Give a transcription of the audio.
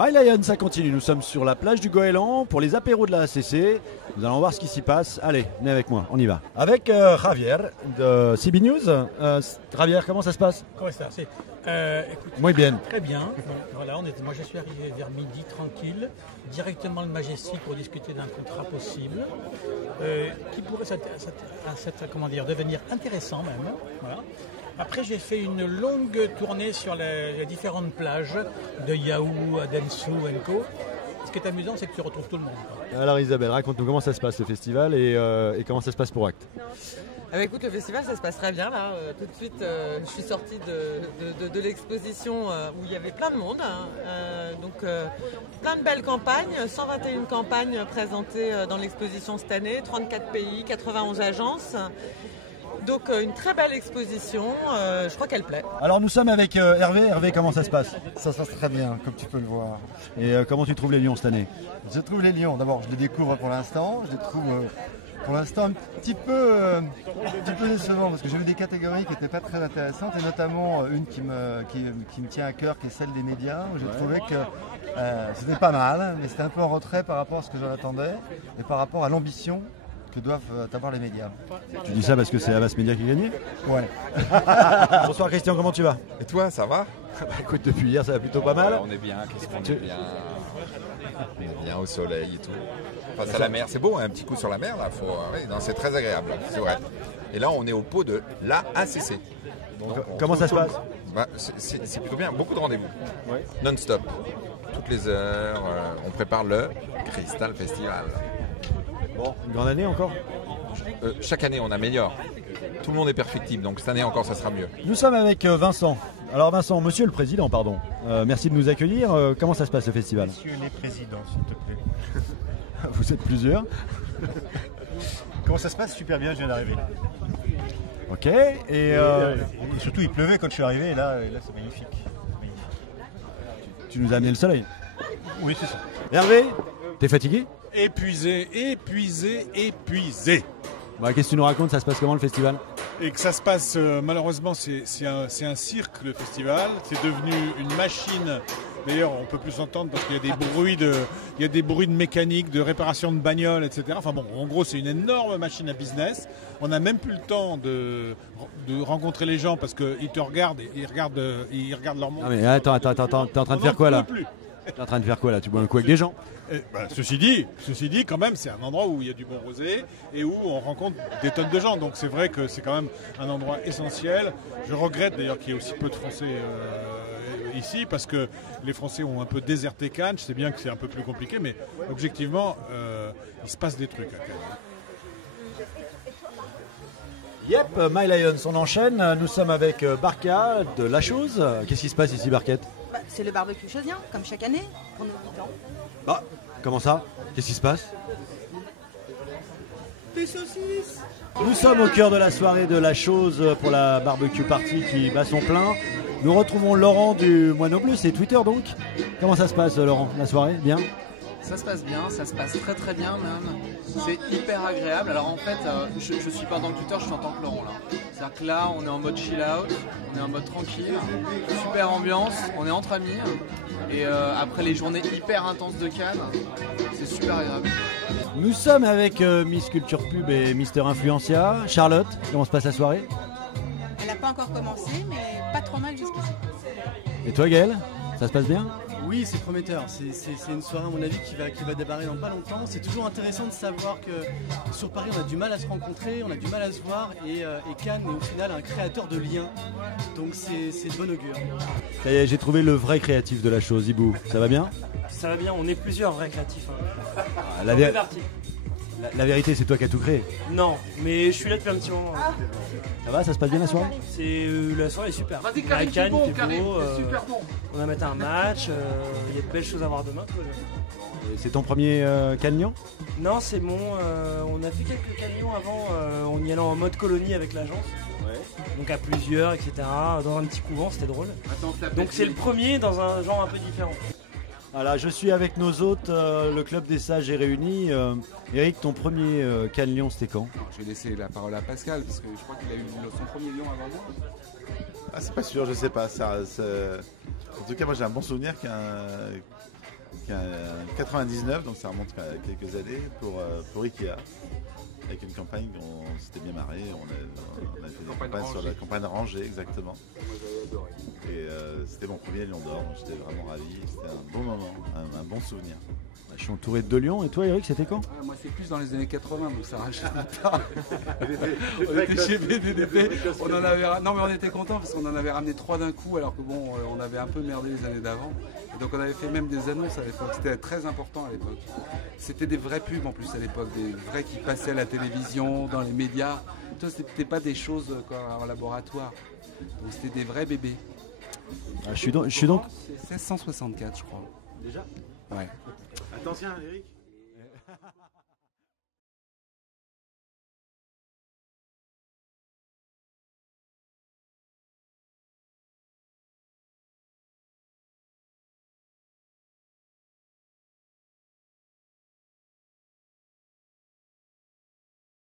My Lion, ça continue. Nous sommes sur la plage du Goéland pour les apéros de la ACC. Nous allons voir ce qui s'y passe. Allez, venez avec moi, on y va. Avec Javier de CB News. Javier, comment ça se passe? Comment ça? Écoute, Muy bien. très bien. Bon, voilà, moi je suis arrivé vers midi tranquille, directement le Majestic pour discuter d'un contrat possible qui pourrait devenir intéressant même. Voilà. Après, j'ai fait une longue tournée sur les différentes plages de Yahoo, Adensu, Co. Ce qui est amusant, c'est que tu retrouves tout le monde, quoi. Alors Isabelle, raconte-nous comment ça se passe le festival et comment ça se passe pour Act. Écoute, le festival, ça se passe très bien là. Tout de suite, je suis sortie de l'exposition où il y avait plein de monde. Plein de belles campagnes, 121 campagnes présentées dans l'exposition cette année, 34 pays, 91 agences. Donc une très belle exposition, je crois qu'elle plaît. Alors nous sommes avec Hervé. Hervé, comment ça se passe? Ça se passe très bien, comme tu peux le voir. Et comment tu trouves les Lions cette année? Je trouve les lions, d'abord je les découvre pour l'instant, je les trouve pour l'instant un petit peu décevants parce que j'ai vu des catégories qui n'étaient pas très intéressantes et notamment une qui me tient à cœur qui est celle des médias où j'ai trouvé que c'était pas mal mais c'était un peu en retrait par rapport à ce que j'en attendais et par rapport à l'ambition que doivent avoir les médias. Tu dis ça parce que c'est Havas Media qui a gagné? Ouais. Bonsoir Christian, comment tu vas? Et toi, ça va? Écoute, depuis hier ça va plutôt pas mal. On est bien, qu'est-ce qu'on est bien? On est bien au soleil et tout. Face à la mer, c'est beau, hein, un petit coup sur la mer, là. Oui, non, c'est très agréable, c'est vrai. Et là, on est au pot de la ACC. Donc, comment ça se passe? C'est plutôt bien, beaucoup de rendez-vous. Ouais. Non-stop. Toutes les heures, on prépare le Crystal Festival. Bon, une grande année encore? Chaque année, on améliore. Tout le monde est perfectible, donc cette année encore, ça sera mieux. Nous sommes avec Vincent. Alors Vincent, monsieur le président, pardon. Merci de nous accueillir. Comment ça se passe le festival? Monsieur les présidents, s'il te plaît. Vous êtes plusieurs. Comment ça se passe? Super bien, je viens d'arriver. Ok. Et surtout, il pleuvait quand je suis arrivé, et là c'est magnifique. Tu nous as amené le soleil. Oui, c'est ça. Hervé, t'es fatigué? Épuisé. Qu'est-ce que tu nous racontes? Ça se passe comment le festival? Et que ça se passe, malheureusement, c'est un cirque, le festival. C'est devenu une machine. D'ailleurs, on peut plus s'entendre parce qu'il y a des bruits de mécanique, de réparation de bagnoles, etc. Enfin bon, en gros, c'est une énorme machine à business. On n'a même plus le temps de rencontrer les gens parce qu'ils te regardent et ils regardent leur monde. Ah mais attends, t'es en train de faire quoi là? T'es en train de faire quoi là? Tu bois un coup avec des gens? Ceci dit, quand même, c'est un endroit où il y a du bon rosé et où on rencontre des tonnes de gens. Donc c'est vrai que c'est quand même un endroit essentiel. Je regrette d'ailleurs qu'il y ait aussi peu de Français ici parce que les Français ont un peu déserté Cannes. Je sais bien que c'est un peu plus compliqué, mais objectivement, il se passe des trucs à Cannes. Yep, My Lions, on enchaîne. Nous sommes avec Barca de La Chose. Qu'est-ce qui se passe ici, Barquette? C'est le barbecue chausien, comme chaque année, pour nos habitants. Comment ça? Qu'est-ce qui se passe? Des saucisses. Nous sommes au cœur de la soirée de La Chose pour la barbecue party qui bat son plein. Nous retrouvons Laurent du Moineau Bleu, c'est Twitter donc. Comment ça se passe Laurent, la soirée? Bien? Ça se passe bien, ça se passe très très bien même. C'est hyper agréable. Alors en fait, je suis pas dans le Twitter, je suis en tant que Laurent là. C'est-à-dire que là, on est en mode chill out, on est en mode tranquille, super ambiance, on est entre amis. Et après les journées hyper intenses de Cannes, c'est super agréable. Nous sommes avec Miss Culture Pub et Mister Influencia. Charlotte, comment se passe la soirée? Elle n'a pas encore commencé, mais pas trop mal jusqu'ici. Et toi Gaël, ça se passe bien? Oui, c'est prometteur. C'est une soirée, à mon avis, qui va débarrer dans pas longtemps. C'est toujours intéressant de savoir que sur Paris, on a du mal à se rencontrer, on a du mal à se voir. Et Cannes est au final un créateur de liens. Donc c'est de bon augure. Ça y est, j'ai trouvé le vrai créatif de La Chose, Ibou. Ça va bien? Ça va bien, on est plusieurs vrais créatifs. La vérité, c'est toi qui as tout créé. Non, mais je suis là depuis un petit moment. Ça va, ça se passe bien la soirée? La soirée est super. Vas-y Karim, c'est bon, Karim, c'est super bon. On a mettre un match, il y a de belles choses à voir demain. C'est ton premier Cannes Lyon? Non, c'est mon. On a fait quelques Cannes Lyon avant, on y allait en mode colonie avec l'agence. Ouais. Donc à plusieurs, etc. Dans un petit couvent, c'était drôle. Donc c'est le premier dans un genre un peu différent. Voilà, je suis avec nos hôtes, le Club des Sages est réuni. Eric, ton premier Cannes Lyon, c'était quand? Je vais laisser la parole à Pascal, parce que je crois qu'il a eu son premier Lyon avant moi. Ah, c'est pas sûr, je sais pas. En tout cas, moi j'ai un bon souvenir un 99, donc ça remonte à quelques années, pour Ikea. Avec une campagne, on s'était bien marré, on a fait des campagnes sur la campagne rangée, exactement. Et c'était mon premier Lion d'Or, donc j'étais vraiment ravi, c'était un bon moment, un bon souvenir. Je suis entouré de 2 lions, et toi Eric, c'était quand? Moi c'est plus dans les années 80, donc ça rachète tard. On était chez BDDP, on en avait... Non mais on était contents parce qu'on en avait ramené 3 d'un coup, alors que bon, on avait un peu merdé les années d'avant. Et donc on avait fait même des annonces à l'époque, c'était très important à l'époque. C'était des vrais pubs en plus à l'époque, des vrais qui passaient à la télévision, dans les médias. C'était pas des choses en laboratoire, donc c'était des vrais bébés. Je suis donc... C'est 1664 je crois. Déjà? Ouais. Attention Eric.